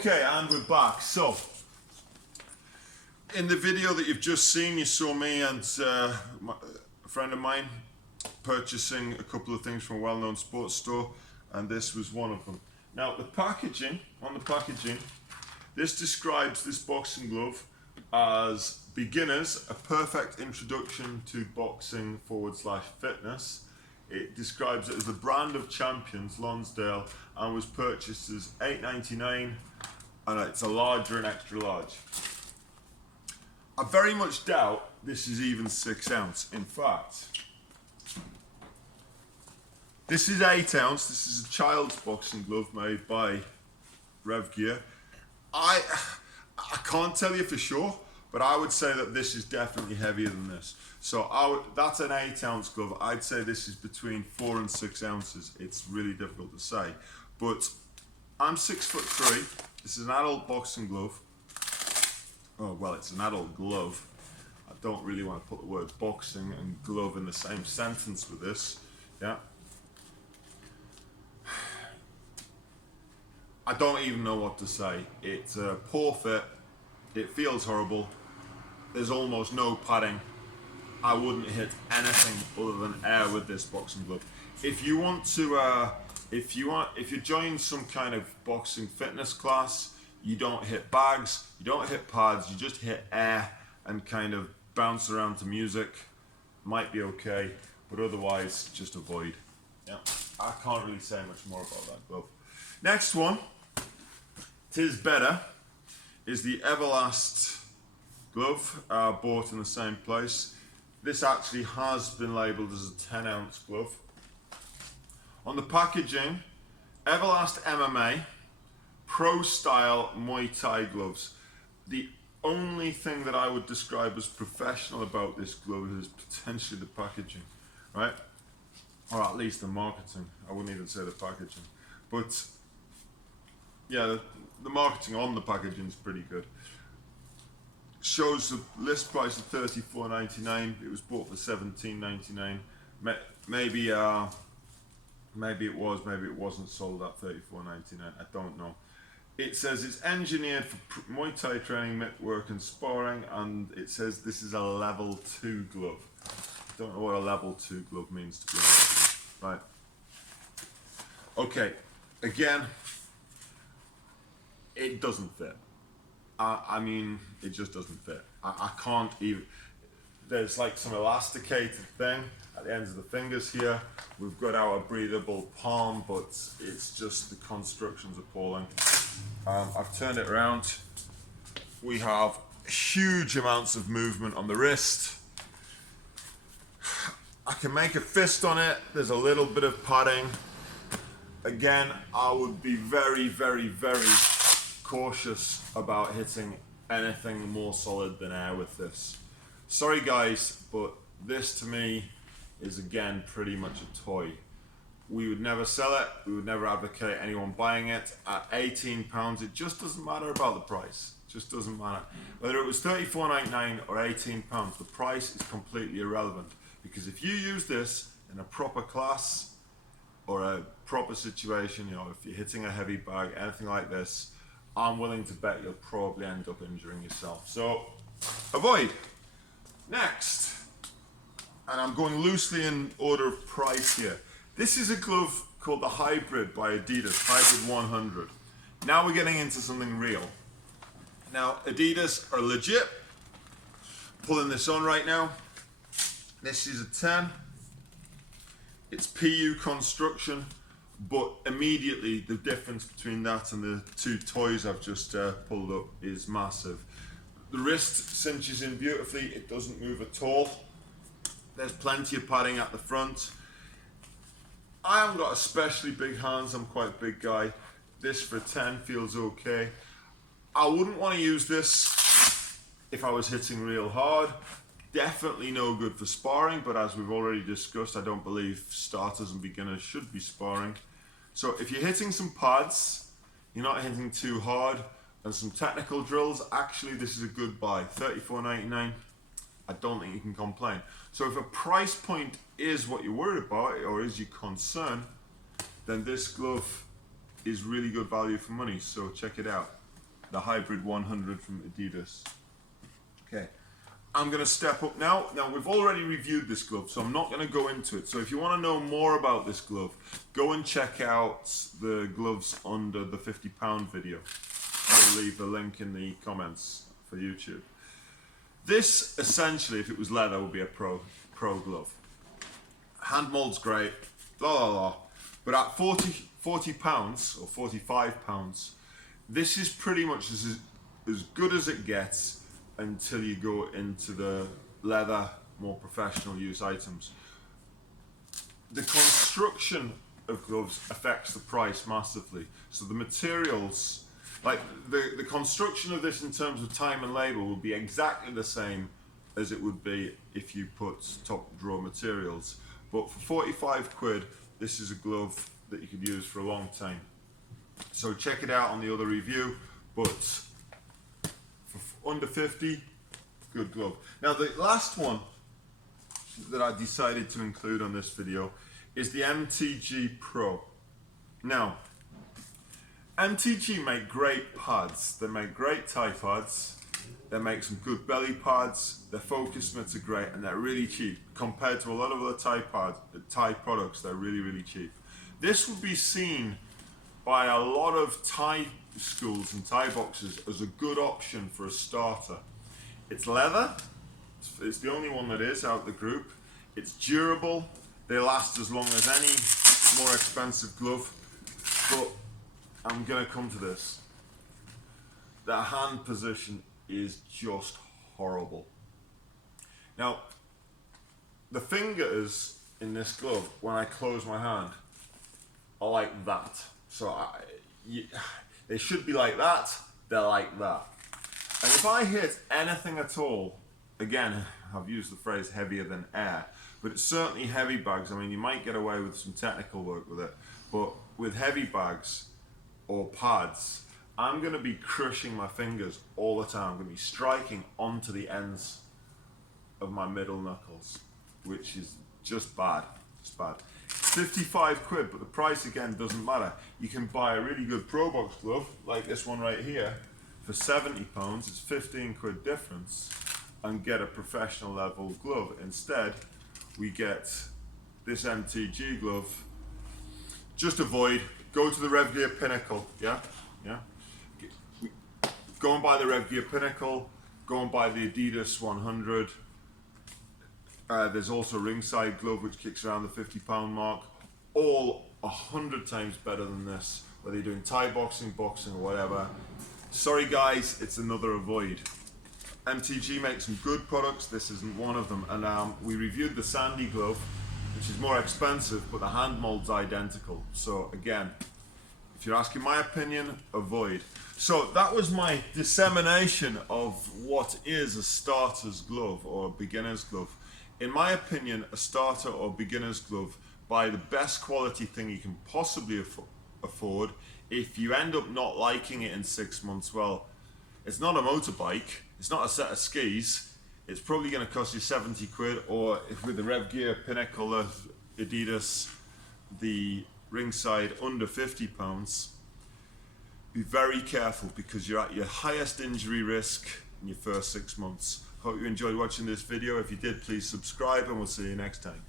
Okay, and we're back. So, in the video that you've just seen, you saw me and a friend of mine purchasing a couple of things from a well-known sports store, and this was one of them. Now, the packaging, this describes this boxing glove as beginners, a perfect introduction to boxing / fitness. It describes it as the brand of champions, Lonsdale, and was purchased as $8.99, and it's a larger and extra large. I very much doubt this is even 6 ounce. In fact, this is 8 ounce. This is a child's boxing glove made by Revgear. I can't tell you for sure, but I would say that this is definitely heavier than this. So that's an 8 ounce glove. I'd say this is between 4 and 6 ounces. It's really difficult to say. But I'm 6'3". This is an adult boxing glove. Oh, well, it's an adult glove. I don't really want to put the word boxing and glove in the same sentence with this. Yeah. I don't even know what to say. It's a poor fit. It feels horrible. There's almost no padding. I wouldn't hit anything other than air with this boxing glove. If you want to, if you join some kind of boxing fitness class, you don't hit bags, you don't hit pads, you just hit air and kind of bounce around to music. Might be okay, but otherwise just avoid. Yeah, I can't really say much more about that glove. Next one, tis better, is the Everlast glove, bought in the same place. This actually has been labelled as a 10 ounce glove. On the packaging, Everlast MMA Pro Style Muay Thai gloves. The only thing that I would describe as professional about this glove is potentially the packaging, right? Or at least the marketing. I wouldn't even say the packaging. But yeah, the marketing on the packaging is pretty good. Shows the list price of $34.99. It was bought for $17.99. Maybe it was, maybe it wasn't sold at $34.99. I don't know. It says it's engineered for Muay Thai training, mitt work and sparring, and it says this is a level 2 glove. I don't know what a level 2 glove means, to be honest. Right. Okay. Again, it doesn't fit. I mean, it just doesn't fit. I can't even. There's like some elasticated thing at the ends of the fingers here. We've got our breathable palm, but it's just the construction's appalling. I've turned it around. We have huge amounts of movement on the wrist. I can make a fist on it. There's a little bit of padding. Again, I would be very, very, very cautious about hitting anything more solid than air with this. Sorry guys, but this to me is again pretty much a toy. We would never sell it, we would never advocate anyone buying it. At £18, it just doesn't matter about the price. It just doesn't matter. Whether it was $34.99 or £18, the price is completely irrelevant. Because if you use this in a proper class or a proper situation, you know, if you're hitting a heavy bag, anything like this, I'm willing to bet you'll probably end up injuring yourself. So, avoid. Next, and I'm going loosely in order of price here. This is a glove called the Hybrid by Adidas, Hybrid 100. Now we're getting into something real. Now, Adidas are legit. Pulling this on right now. This is a 10. It's PU construction. But immediately the difference between that and the two toys I've just pulled up is massive. The wrist cinches in beautifully, it doesn't move at all. There's plenty of padding at the front. I haven't got especially big hands, I'm quite a big guy. This for 10 feels okay. I wouldn't want to use this if I was hitting real hard. Definitely no good for sparring, but as we've already discussed, I don't believe starters and beginners should be sparring. So if you're hitting some pads, you're not hitting too hard, and some technical drills, actually this is a good buy. $34.99, I don't think you can complain. So if a price point is what you're worried about, or is your concern, then this glove is really good value for money, so check it out. the Hybrid 100 from Adidas. Okay, I'm going to step up now. Now, we've already reviewed this glove, so I'm not going to go into it. So if you want to know more about this glove, go and check out the gloves under the 50-pound video. I'll leave the link in the comments for YouTube. This, essentially, if it was leather, would be a pro glove. Hand mold's great, la la la. But at 40 pounds or 45 pounds, this is pretty much as good as it gets until you go into the leather, more professional use items. The construction of gloves affects the price massively. So the materials, like the construction of this in terms of time and labor will be exactly the same as it would be if you put top drawer materials. But for 45 quid, this is a glove that you could use for a long time. So check it out on the other review, but for under 50, good glove. Now the last one that I decided to include on this video is the MTG Pro. Now, MTG make great pads. They make great Thai pads. They make some good belly pads. Their focus mitts are great, and they're really cheap compared to a lot of other Thai products. They're really, really cheap. This would be seen by a lot of Thai schools and Thai boxers as a good option for a starter. It's leather. It's the only one that is out of the group. It's durable. They last as long as any more expensive glove. But I'm going to come to this. The hand position is just horrible. Now, the fingers in this glove, when I close my hand, are like that. So they should be like that, they're like that. And if I hit anything at all, again, I've used the phrase heavier than air, but it's certainly heavy bags. I mean, you might get away with some technical work with it, but with heavy bags or pads, I'm going to be crushing my fingers all the time. I'm going to be striking onto the ends of my middle knuckles, which is just bad. It's bad. 55 quid, but the price again doesn't matter. You can buy a really good Pro Box glove, like this one right here, for 70 pounds. It's 15 quid difference, and get a professional level glove. Instead, we get this MTG glove. Just avoid, go to the Revgear Pinnacle, yeah? Go and buy the Revgear Pinnacle, go and buy the Adidas 100. There's also a ringside glove which kicks around the 50-pound mark. All 100 times better than this, whether you're doing Thai boxing, boxing, or whatever. Sorry guys, it's another avoid. MTG makes some good products, this isn't one of them. And we reviewed the Sandy glove, which is more expensive, but the hand mold's identical. So again, if you're asking my opinion, avoid. So that was my dissemination of what is a starter's glove or a beginner's glove. In my opinion, a starter or beginner's glove, buy the best quality thing you can possibly afford. If you end up not liking it in 6 months, well, it's not a motorbike, it's not a set of skis, it's probably going to cost you 70 quid, or if with the Revgear Pinnacle, Adidas, the ringside, under 50 pounds. Be very careful because you're at your highest injury risk in your first 6 months. Hope you enjoyed watching this video. If you did, please subscribe and we'll see you next time.